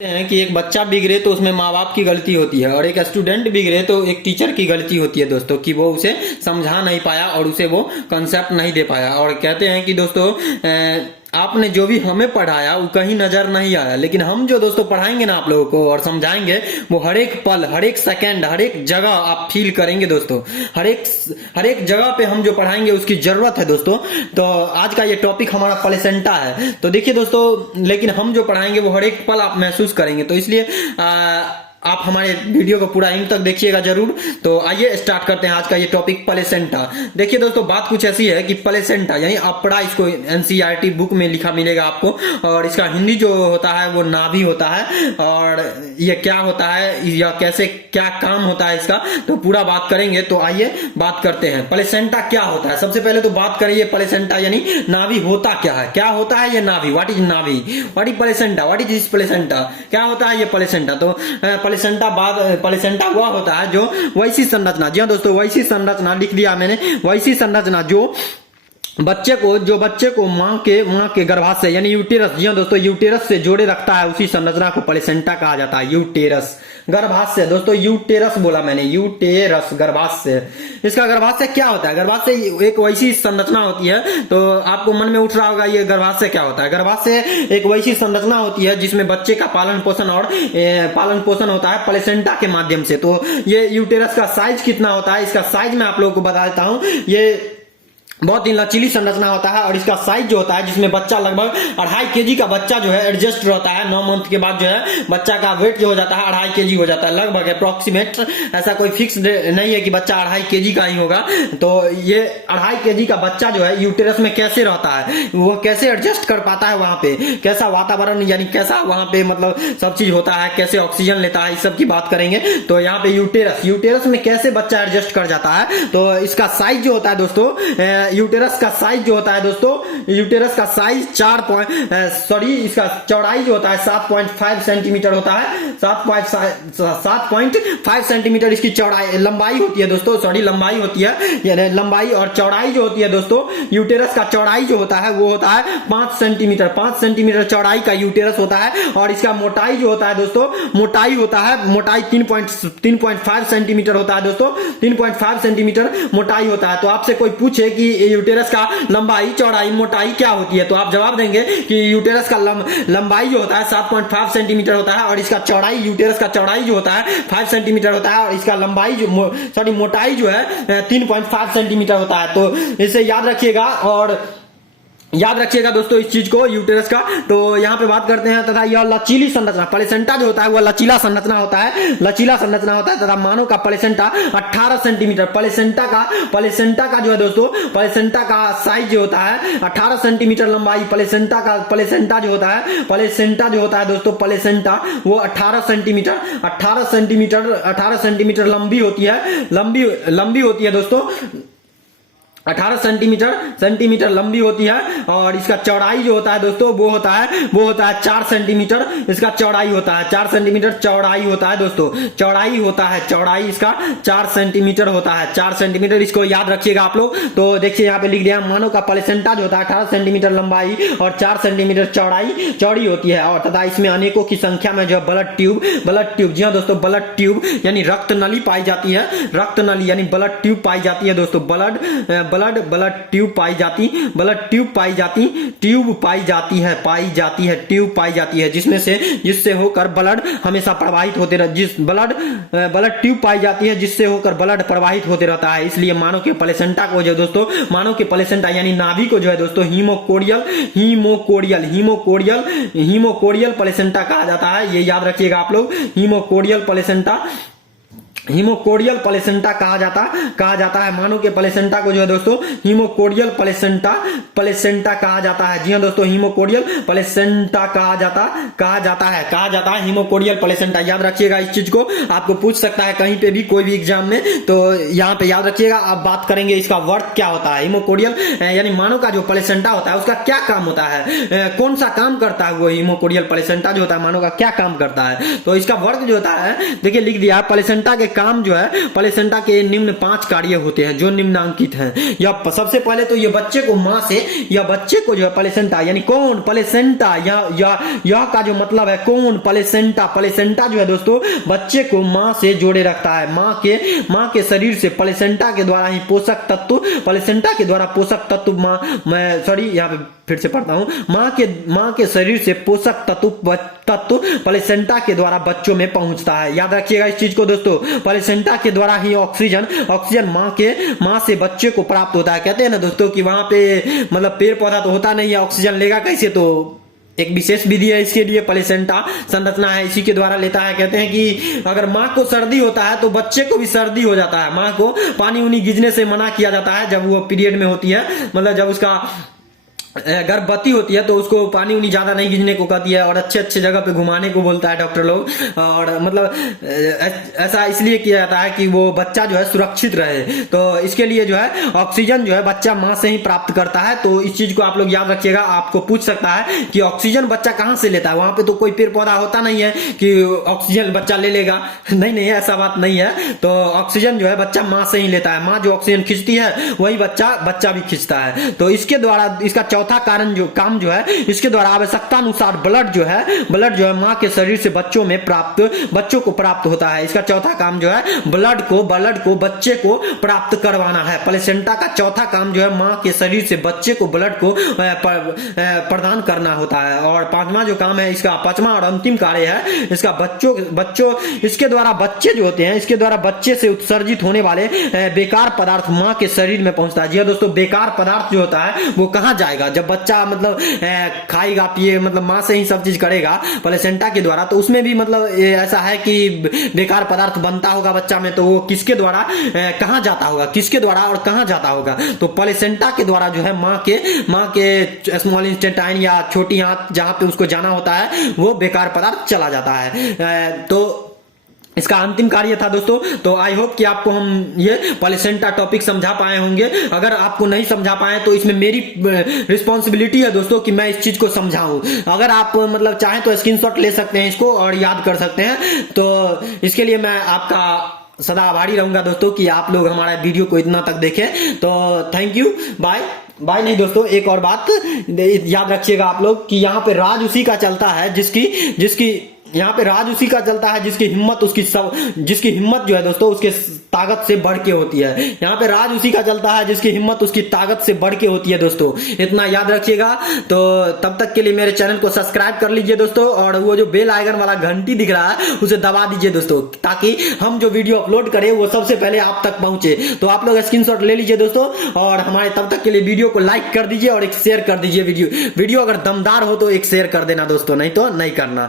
हैं कि एक बच्चा बिगड़े तो उसमें माँ बाप की गलती होती है और एक स्टूडेंट बिगड़े तो एक टीचर की गलती होती है दोस्तों, कि वो उसे समझा नहीं पाया और उसे वो कंसेप्ट नहीं दे पाया। और कहते हैं कि दोस्तों आपने जो भी हमें पढ़ाया वो कहीं नजर नहीं आया, लेकिन हम जो दोस्तों पढ़ाएंगे ना आप लोगों को और समझाएंगे वो हर एक पल, हर एक सेकंड, हर एक जगह आप फील करेंगे दोस्तों। हर एक जगह पे हम जो पढ़ाएंगे उसकी जरूरत है दोस्तों। तो आज का ये टॉपिक हमारा प्लेसेंटा है। तो देखिए दोस्तों, लेकिन हम जो पढ़ाएंगे वो हर एक पल आप महसूस करेंगे। तो इसलिए आप हमारे वीडियो को पूरा एंड तक देखिएगा जरूर। तो आइए स्टार्ट करते हैं आज का ये टॉपिक प्लेसेंटा। देखिए दोस्तों, बात कुछ ऐसी है कि प्लेसेंटा यानी अपड़ा, इसको एनसीईआरटी बुक में लिखा मिलेगा आपको, और इसका हिंदी जो होता है वो नाभि होता है। और ये क्या होता है या कैसे क्या काम होता है इसका, तो पूरा बात करेंगे। तो आइए बात करते हैं प्लेसेंटा क्या होता है। सबसे पहले तो बात करें ये प्लेसेंटा यानी नाभि होता क्या है, क्या होता है ये नाभि, व्हाट इज नाभि, what is placenta, what is this placenta, क्या होता है ये प्लेसेंटा। तो प्लेसेंटा हुआ होता है जो वैसी संरचना, जी हाँ दोस्तों, वैसी संरचना लिख दिया मैंने, वैसी संरचना जो बच्चे को माँ के गर्भाशय से यानी यूटेरस, जी हाँ दोस्तों, यूटेरस से जोड़े रखता है, उसी संरचना को प्लेसेंटा कहा जाता है। यूटेरस, गर्भाशय दोस्तों, यूटेरस बोला मैंने, यूटेरस, गर्भाशय। इसका गर्भाशय क्या होता है, गर्भाशय एक वैसी संरचना होती है। तो आपको मन में उठ रहा होगा ये गर्भाशय क्या होता है। गर्भाशय एक वैसी संरचना होती है जिसमें बच्चे का पालन पोषण होता है प्लेसेंटा के माध्यम से। तो ये यूटेरस का साइज कितना होता है, इसका साइज मैं आप लोगों को बता देता हूं। ये बहुत ही लचीली संरचना होता है और इसका साइज जो होता है, जिसमें बच्चा लगभग 2.5 केजी का बच्चा जो है एडजस्ट रहता है। 9 मंथ के बाद जो है बच्चा का वेट जो हो जाता है 2.5 केजी हो जाता है, लगभग अप्रोक्सीमेट। ऐसा कोई फिक्स नहीं है कि बच्चा 2.5 केजी का ही होगा। तो ये 2.5 केजी का बच्चा जो है यूटेरस में कैसे रहता है, वो कैसे एडजस्ट कर पाता है, वहां पे कैसा वातावरण यानी कैसा वहां पे मतलब सब चीज होता है, कैसे ऑक्सीजन लेता है, इस सब की बात करेंगे। तो यहाँ पे यूटेरस में कैसे बच्चा एडजस्ट कर जाता है। तो इसका साइज जो होता है दोस्तों, यूटेरस का साइज जो होता है दोस्तों, यूटेरस का साइज इसका चौड़ाई जो होता है 7.5 सेंटीमीटर होता है। 7.5 सेंटीमीटर इसकी चौड़ाई, लंबाई होती है दोस्तों, लंबाई होती है, यानी लंबाई और चौड़ाई जो होती है दोस्तों, यूटेरस का चौड़ाई जो होता है वो होता है 5 सेंटीमीटर। 5 सेंटीमीटर चौड़ाई का यूटेरस होता है। और इसका मोटाई जो होता है दोस्तों, मोटाई 3.5 सेंटीमीटर होता है दोस्तों, 3.5 सेंटीमीटर मोटाई होता है। तो आपसे कोई पूछे कि यूटेरस का लंबाई, चौड़ाई, मोटाई क्या होती है, तो आप जवाब देंगे कि यूटेरस का लंबाई जो होता है 7.5 सेंटीमीटर होता है और इसका चौड़ाई, यूटेरस का चौड़ाई जो होता है 5 सेंटीमीटर होता है और इसका लंबाई मोटाई जो है 3.5 सेंटीमीटर होता है। तो इसे याद रखिएगा और याद रखिएगा दोस्तों इस चीज को, यूटेरस का। तो यहाँ पे बात करते हैं तथा यह लचीली संरचना, प्लेसेंटा जो होता है वह लचीला संरचना होता है तथा मानव का प्लेसेंटा 18 सेंटीमीटर, प्लेसेंटा का जो है दोस्तों, प्लेसेंटा का साइज जो होता है 18 सेंटीमीटर लंबाई, प्लेसेंटा जो होता है दोस्तों, प्लेसेंटा वो 18 सेंटीमीटर लंबी होती है दोस्तों, 18 सेंटीमीटर लंबी होती है। और इसका चौड़ाई जो होता है दोस्तों वो होता है 4 सेंटीमीटर। इसका चौड़ाई होता है 4 सेंटीमीटर, चौड़ाई होता है दोस्तों, चौड़ाई इसका 4 सेंटीमीटर होता है, 4 सेंटीमीटर। इसको याद रखिएगा आप लोग। तो देखिए यहाँ पे लिख दिया, मानव का प्लेसेंटा जो होता है 18 सेंटीमीटर लंबाई और 4 सेंटीमीटर चौड़ी होती है। और तथा इसमें अनेकों की संख्या में जो ब्लड ट्यूब, जी हाँ दोस्तों, ब्लड ट्यूब यानी रक्त नली पाई जाती है, रक्त नली यानी ब्लड ट्यूब पाई जाती है दोस्तों, ब्लड ट्यूब पाई जाती है, जिससे होकर ब्लड हमेशा प्रवाहित होते रहता, ब्लड ट्यूब पाई जाती है जिससे होकर ब्लड प्रवाहित होते रहता है। इसलिए मानव के प्लेसेंटा को जो दोस्तों, मानव के प्लेसेंटा यानी नाभि को जो है दोस्तों हीमोकोडियल प्लेसेंटा कहा जाता है। ये याद रखिएगा आप लोग, हीमोकोडियल प्लेसेंटा कहा जाता है। मानव के प्लेसेंटा को जो है दोस्तों हीमोकोडियल प्लेसेंटा कहा जाता है। जी हाँ दोस्तों, हीमोकोडियल प्लेसेंटा कहा जाता है हीमोकोडियल प्लेसेंटा। याद रखिएगा इस चीज को, आपको पूछ सकता है कहीं पे भी, कोई भी एग्जाम में। तो यहाँ पे याद रखिएगा। अब बात करेंगे इसका वर्क क्या होता है। हीमोकोडियल यानी मानव का जो प्लेसेंटा होता है उसका क्या काम होता है, कौन सा काम करता है वो हीमोकोडियल प्लेसेंटा जो होता है मानव का क्या काम करता है। तो इसका वर्क जो होता है देखिए लिख दिया, प्लेसेंटा के काम जो है प्लेसेंटा के निम्न 5 कार्य होते हैं जो निम्नांकित हैं। या सबसे पहले तो ये बच्चे को मां से, या बच्चे को जो है प्लेसेंटा यानी कौन प्लेसेंटा, यह का जो मतलब है कौन प्लेसेंटा, प्लेसेंटा जो है दोस्तों बच्चे को मां से जोड़े रखता है। मां के शरीर से प्लेसेंटा के द्वारा ही पोषक तत्व, प्लेसेंटा के द्वारा पोषक तत्व मैं सॉरी यहाँ पे फिर से पढ़ता हूं, मां के शरीर से पोषक तत्व प्लेसेंटा के द्वारा बच्चों में पहुंचता है। याद रखिएगा इस चीज को दोस्तों, प्लेसेंटा के द्वारा ही ऑक्सीजन मां से बच्चे को प्राप्त होता है। कहते हैं ना दोस्तों कि वहां पे मतलब पेड़ पौधा तो होता नहीं है, ऑक्सीजन लेगा कैसे, तो एक विशेष विधि है इसके लिए, प्लेसेंटा संरचना है इसी के द्वारा लेता है। कहते हैं कि अगर मां को सर्दी होता है तो बच्चे को भी सर्दी हो जाता है। मां को पानी उनी गिजने से मना किया जाता है जब वो पीरियड में होती है, मतलब जब उसका गर्भवती होती है तो उसको पानी उनी ज्यादा नहीं गिजने को कहती है और अच्छे अच्छे जगह पे घुमाने को बोलता है डॉक्टर लोग। और मतलब ऐसा इसलिए किया जाता है कि वो बच्चा जो है सुरक्षित रहे, तो इसके लिए जो है ऑक्सीजन जो है बच्चा मां से ही प्राप्त करता है। तो इस चीज को आप लोग याद रखिएगा। आपको पूछ सकता है कि ऑक्सीजन बच्चा कहां से लेता है, वहां पे तो कोई पेड़ पौधा होता नहीं है कि ऑक्सीजन बच्चा ले लेगा, नहीं ऐसा बात नहीं है। तो ऑक्सीजन जो है बच्चा मां से ही लेता है, मां जो ऑक्सीजन खींचती है वही बच्चा भी खींचता है। तो इसके द्वारा इसका चौथा कारण जो काम जो है, इसके द्वारा आवश्यकता अनुसार ब्लड जो है मां के शरीर से बच्चों को प्राप्त होता है। इसका चौथा काम जो है ब्लड को बच्चे को प्राप्त करवाना है। प्लेसेंटा का चौथा काम जो है मां के शरीर से बच्चे को ब्लड को प्रदान करना होता है। और पांचवा जो काम है इसका, पांचवा और अंतिम कार्य है इसका बच्चों इसके द्वारा बच्चे जो होते हैं, इसके द्वारा बच्चे से उत्सर्जित होने वाले बेकार पदार्थ मां के शरीर में पहुंचता है। जी दोस्तों, बेकार पदार्थ जो होता है वो कहां जाएगा, जब बच्चा मतलब खाएगा पिए मतलब मां से ही सब चीज करेगा प्लेसेंटा के द्वारा, तो उसमें भी मतलब ऐसा है कि बेकार पदार्थ बनता होगा बच्चा में, तो वो किसके द्वारा कहां जाता होगा, किसके द्वारा और कहां जाता होगा, तो प्लेसेंटा के द्वारा जो है मां के स्मॉल इंटेस्टाइन या छोटी आंत जहां पे उसको जाना होता है वो बेकार पदार्थ चला जाता है। तो इसका अंतिम कार्य था दोस्तों। तो आई होप कि आपको हम ये प्लेसेंटा टॉपिक समझा पाए होंगे। अगर आपको नहीं समझा पाए तो इसमें मेरी रिस्पॉन्सिबिलिटी है दोस्तों कि मैं इस चीज को समझाऊं। अगर आप मतलब चाहें तो स्क्रीनशॉट ले सकते हैं इसको और याद कर सकते हैं। तो इसके लिए मैं आपका सदा आभारी रहूंगा दोस्तों कि आप लोग हमारा वीडियो को इतना तक देखें। तो थैंक यू, बाय नहीं दोस्तों, एक और बात याद रखिएगा आप लोग कि यहाँ पे राज उसी का चलता है जिसकी यहाँ पे राज उसी का चलता है जिसकी हिम्मत जो है दोस्तों उसके ताकत से बढ़ के होती है। यहाँ पे राज उसी का चलता है जिसकी हिम्मत उसकी ताकत से बढ़ के होती है दोस्तों, इतना याद रखिएगा। तो तब तक के लिए मेरे चैनल को सब्सक्राइब कर लीजिए दोस्तों, और वो जो बेल आइकन वाला घंटी दिख रहा है उसे दबा दीजिए दोस्तों, ताकि हम जो वीडियो अपलोड करें वो सबसे पहले आप तक पहुंचे। तो आप लोग स्क्रीनशॉट ले लीजिए दोस्तों, और हमारे तब तक के लिए वीडियो को लाइक कर दीजिए और एक शेयर कर दीजिए। वीडियो अगर दमदार हो तो एक शेयर कर देना दोस्तों, नहीं तो नहीं करना।